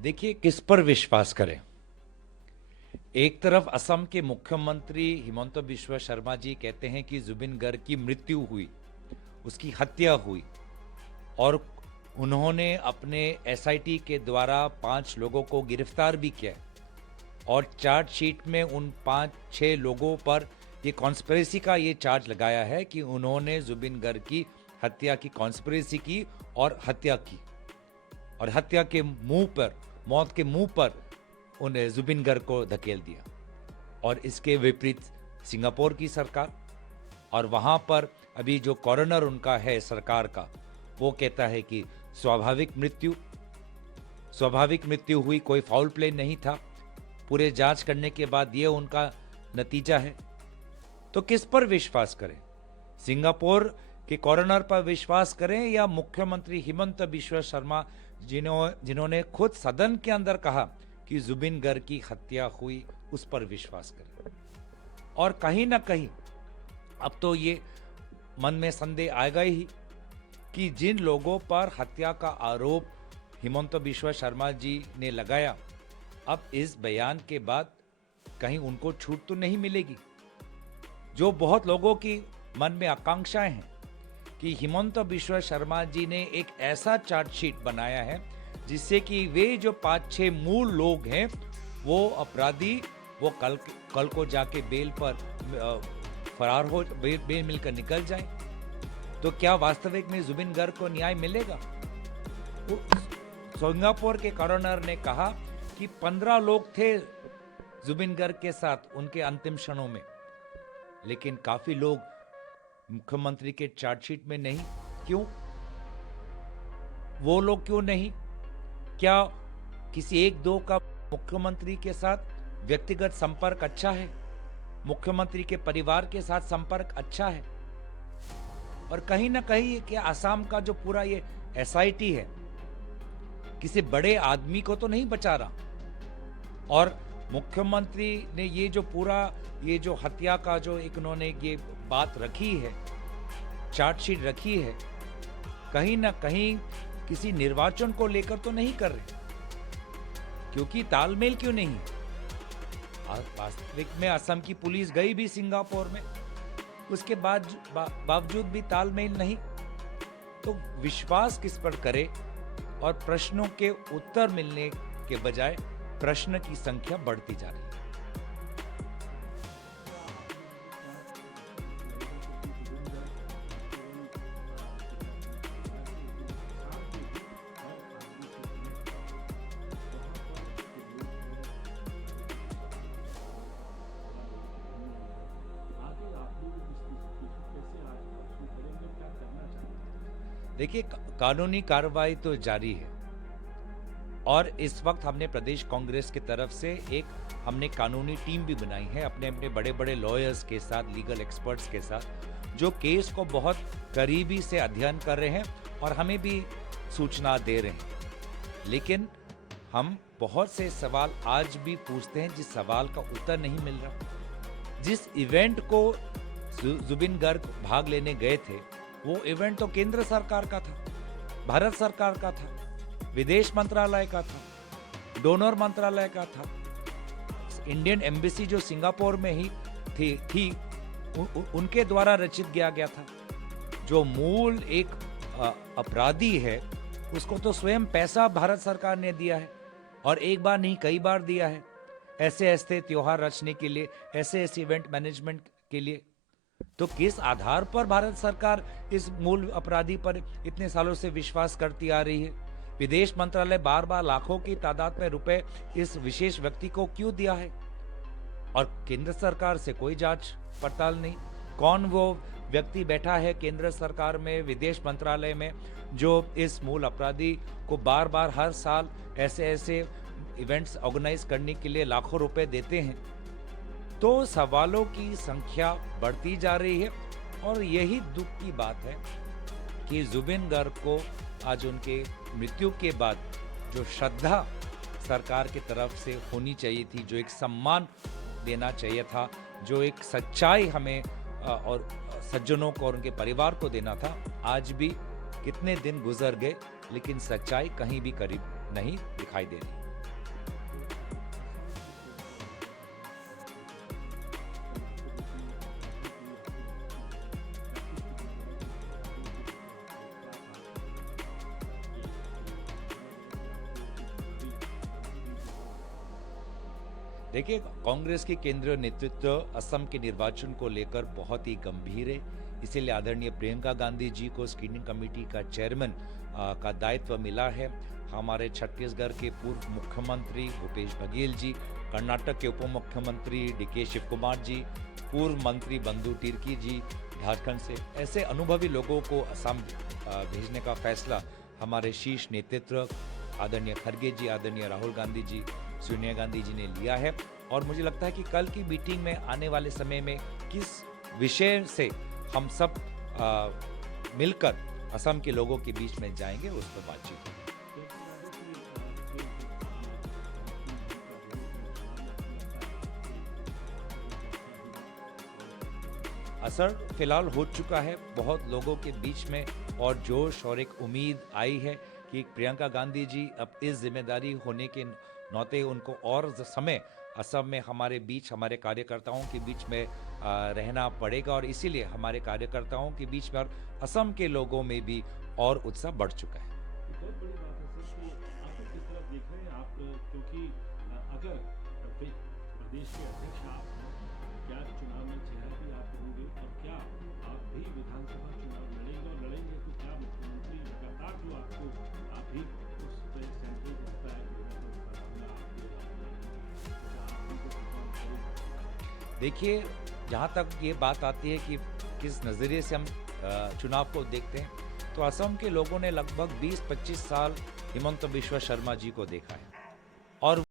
देखिए, किस पर विश्वास करें। एक तरफ असम के मुख्यमंत्री हिमंत बिश्व शर्मा जी कहते हैं कि जुबिन गर्ग की मृत्यु हुई, उसकी हत्या हुई और उन्होंने अपने एसआईटी के द्वारा 5 लोगों को गिरफ्तार भी किया और चार्जशीट में उन 5-6 लोगों पर ये कॉन्स्पिरेसी का ये चार्ज लगाया है कि उन्होंने जुबिन गर्ग की हत्या की कॉन्स्पिरेसी की और हत्या की, और हत्या के मुंह पर, मौत के मुंह पर उन्हें जुबिन गर्ग को धकेल दिया। और इसके विपरीत सिंगापुर की सरकार, और वहां पर अभी जो कॉरोनर उनका है सरकार का, वो कहता है कि स्वाभाविक मृत्यु हुई, कोई फाउल प्ले नहीं था। पूरे जांच करने के बाद ये उनका नतीजा है। तो किस पर विश्वास करें? सिंगापुर के कॉरोनर पर विश्वास करें या मुख्यमंत्री हिमंत बिश्व शर्मा जिन्होंने खुद सदन के अंदर कहा कि जुबिन गर्ग की हत्या हुई, उस पर विश्वास करें? और कहीं ना कहीं अब तो ये मन में संदेह आएगा ही कि जिन लोगों पर हत्या का आरोप हिमंत बिश्व शर्मा जी ने लगाया, अब इस बयान के बाद कहीं उनको छूट तो नहीं मिलेगी। जो बहुत लोगों की मन में आकांक्षाएं हैं कि हिमंत बिश्व शर्मा जी ने एक ऐसा चार्जशीट बनाया है जिससे कि वे जो 5-6 मूल लोग हैं, वो अपराधी, वो कल को जाके बेल पर फरार हो, बेल मिलकर निकल जाए। तो क्या वास्तविक में जुबिन गर्ग को न्याय मिलेगा? सिंगापुर के कॉरोनर ने कहा कि 15 लोग थे जुबिन गर्ग के साथ उनके अंतिम क्षणों में, लेकिन काफी लोग मुख्यमंत्री के चार्जशीट में नहीं। क्यों? वो लोग क्यों नहीं? क्या किसी 1-2 का मुख्यमंत्री के साथ व्यक्तिगत संपर्क अच्छा है? मुख्यमंत्री के परिवार के साथ संपर्क अच्छा है? और कहीं ना कहीं क्या असम का जो पूरा ये एसआईटी है, किसी बड़े आदमी को तो नहीं बचा रहा? और मुख्यमंत्री ने ये जो पूरा ये जो हत्या का जो एक उन्होंने ये बात रखी है, चार्जशीट रखी है, कहीं ना कहीं किसी निर्वाचन को लेकर तो नहीं कर रहे? क्योंकि तालमेल क्यों नहीं? वास्तविक में असम की पुलिस गई भी सिंगापुर में, उसके बाद बावजूद भी तालमेल नहीं। तो विश्वास किस पर करे? और प्रश्नों के उत्तर मिलने के बजाय प्रश्न की संख्या बढ़ती जा रही है। देखिए, कानूनी कार्रवाई तो जारी है और इस वक्त हमने प्रदेश कांग्रेस की तरफ से हमने कानूनी टीम भी बनाई है अपने अपने बड़े बड़े लॉयर्स के साथ, लीगल एक्सपर्ट्स के साथ, जो केस को बहुत करीबी से अध्ययन कर रहे हैं और हमें भी सूचना दे रहे हैं। लेकिन हम बहुत से सवाल आज भी पूछते हैं जिस सवाल का उत्तर नहीं मिल रहा। जिस इवेंट को जुबिन गर्ग भाग लेने गए थे, वो इवेंट तो केंद्र सरकार का था, भारत सरकार का था, विदेश मंत्रालय का था, डोनर मंत्रालय का था। इंडियन एम्बेसी जो सिंगापुर में ही थी उनके द्वारा रचित किया गया था। जो मूल एक अपराधी है, उसको तो स्वयं पैसा भारत सरकार ने दिया है, और एक बार नहीं कई बार दिया है, ऐसे त्योहार रचने के लिए, ऐसे इवेंट मैनेजमेंट के लिए। तो किस आधार पर भारत सरकार इस मूल अपराधी पर इतने सालों से विश्वास करती आ रही है? विदेश मंत्रालय बार बार लाखों की तादाद में रुपए इस विशेष व्यक्ति को क्यों दिया है? और केंद्र सरकार से कोई जांच पड़ताल नहीं। कौन वो व्यक्ति बैठा है केंद्र सरकार में, विदेश मंत्रालय में, जो इस मूल अपराधी को बार बार हर साल ऐसे इवेंट्स ऑर्गेनाइज करने के लिए लाखों रुपए देते हैं? तो सवालों की संख्या बढ़ती जा रही है और यही दुख की बात है कि जुबिन गर्ग को आज उनके मृत्यु के बाद जो श्रद्धा सरकार की तरफ से होनी चाहिए थी, जो एक सम्मान देना चाहिए था, जो एक सच्चाई हमें और सज्जनों को और उनके परिवार को देना था, आज भी कितने दिन गुजर गए लेकिन सच्चाई कहीं भी करीब नहीं दिखाई दे रही। देखिए, कांग्रेस की केंद्रीय नेतृत्व असम के निर्वाचन को लेकर बहुत ही गंभीर है। इसीलिए आदरणीय प्रियंका गांधी जी को स्क्रीनिंग कमेटी का चेयरमैन का दायित्व मिला है। हमारे छत्तीसगढ़ के पूर्व मुख्यमंत्री भूपेश बघेल जी, कर्नाटक के उप मुख्यमंत्री डीके शिव कुमार जी, पूर्व मंत्री बंधु तिर्की जी झारखंड से, ऐसे अनुभवी लोगों को असम भेजने का फैसला हमारे शीर्ष नेतृत्व आदरणीय खड़गे जी, आदरणीय राहुल गांधी जी, सोनिया गांधी जी ने लिया है। और मुझे लगता है कि कल की मीटिंग में आने वाले समय में किस विषय से हम सब मिलकर असम के लोगों के बीच में जाएंगे, उस पर बातचीत होगी। असर फिलहाल हो चुका है बहुत लोगों के बीच में, और जोश और एक उम्मीद आई है कि प्रियंका गांधी जी अब इस जिम्मेदारी होने के नाते उनको और समय असम में हमारे बीच, हमारे कार्यकर्ताओं के बीच में रहना पड़ेगा, और इसीलिए हमारे कार्यकर्ताओं के बीच में और असम के लोगों में भी और उत्साह बढ़ चुका है। बहुत बड़ी बात है सर, तो आप किस तरह देख रहे हैं आप, क्योंकि अगर प्रदेश के अध्यक्ष आप हैं, क्या चुनाव में चेहरा भी आप होंगे, और क्या आप भी विधानसभा चुनाव लड़ेंगे, और लड़ेंगे तो क्या मुख्यमंत्री लगातार जो आपको आप भी उस सेंट्रल बनता है देखिए, जहाँ तक ये बात आती है कि किस नज़रिए से हम चुनाव को देखते हैं, तो असम के लोगों ने लगभग 20-25 साल हिमंत बिश्वा शर्मा जी को देखा है, और